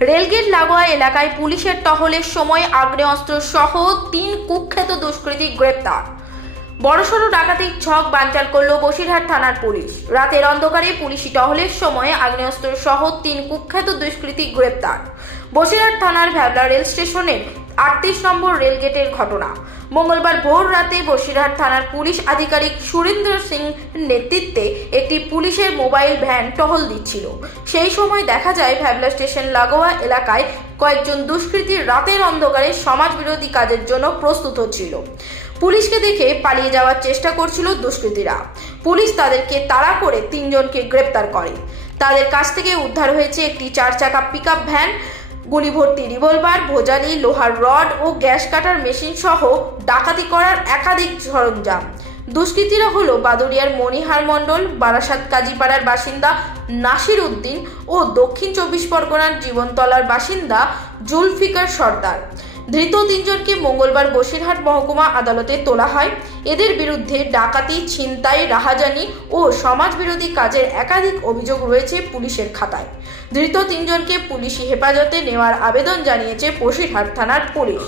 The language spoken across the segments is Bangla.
রেলগেট লাগোয়া এলাকায় পুলিশের টহলের সময় আগ্নেয়াস্ত্র সহ তিন কুখ্যাত দুষ্কৃতী গ্রেপ্তার। বড়সড় ডাকাতির ছক বানচাল করল বসিরহাট থানার পুলিশ। রাতের অন্ধকারে পুলিশি টহলের সময় আগ্নেয়াস্ত্র সহ তিন কুখ্যাত দুষ্কৃতী গ্রেপ্তার। বসিরহাট থানার ভ্যাবলা রেল স্টেশনের আটত্রিশ নম্বর রেলগেটের ঘটনা। মঙ্গলবার ভোর রাতে বসিরহাট থানার পুলিশ আধিকারিক সুরেন্দ্র সিং নেতৃত্বে একটি পুলিশের মোবাইল ভ্যান টহল দিচ্ছিল। সেই সময় দেখা যায়, ভ্যাবলা স্টেশন লাগোয়া এলাকায় কয়েকজন দুষ্কৃতী রাতের অন্ধকারে সমাজবিরোধী কাজের জন্য প্রস্তুত হচ্ছিল। পুলিশকে দেখে পালিয়ে যাওয়ার চেষ্টা করছিল দুষ্কৃতীরা। পুলিশ তাদেরকে তাড়া করে তিনজনকে গ্রেপ্তার করে। তাদের কাছ থেকে উদ্ধার হয়েছে একটি চার চাকা পিকআপ ভ্যান। গুলি ভর্তি রিভলভার, ভোজালি, লোহার রড ও গ্যাস কাটার মেশিন সহ ডাকাতি করার একাধিক সরঞ্জাম। দুষ্কৃতীরা হল বাদুরিয়ার মণিহার মণ্ডল, বারাসাত কাজীপাড়ার বাসিন্দা নাসির উদ্দিন ও দক্ষিণ চব্বিশ পরগনার জীবনতলার বাসিন্দা জুলফিকার সর্দার। ধৃত তিনজনকে মঙ্গলবার বসিরহাট মহকুমা আদালতে তোলা হয়। এদের বিরুদ্ধে ডাকাতি, ছিনতাই, রাহাজানি ও সমাজবিরোধী কাজের একাধিক অভিযোগ রয়েছে পুলিশের খাতায়। ধৃত তিনজনকে পুলিশি হেফাজতে নেওয়ার আবেদন জানিয়েছে বসিরহাট থানার পুলিশ।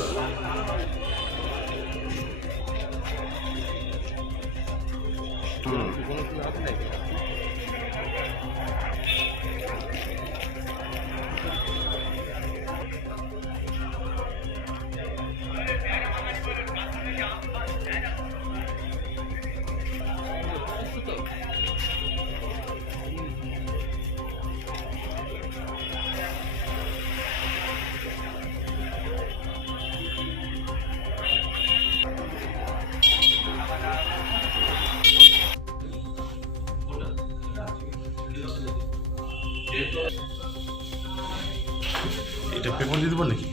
এটা পেপার দিয়ে দেবো নাকি?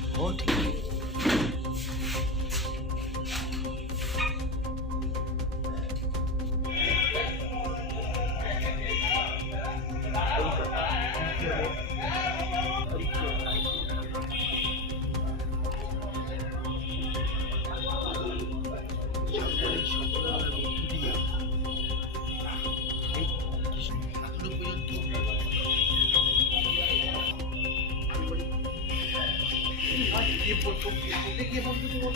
你看你不波中你这地方不多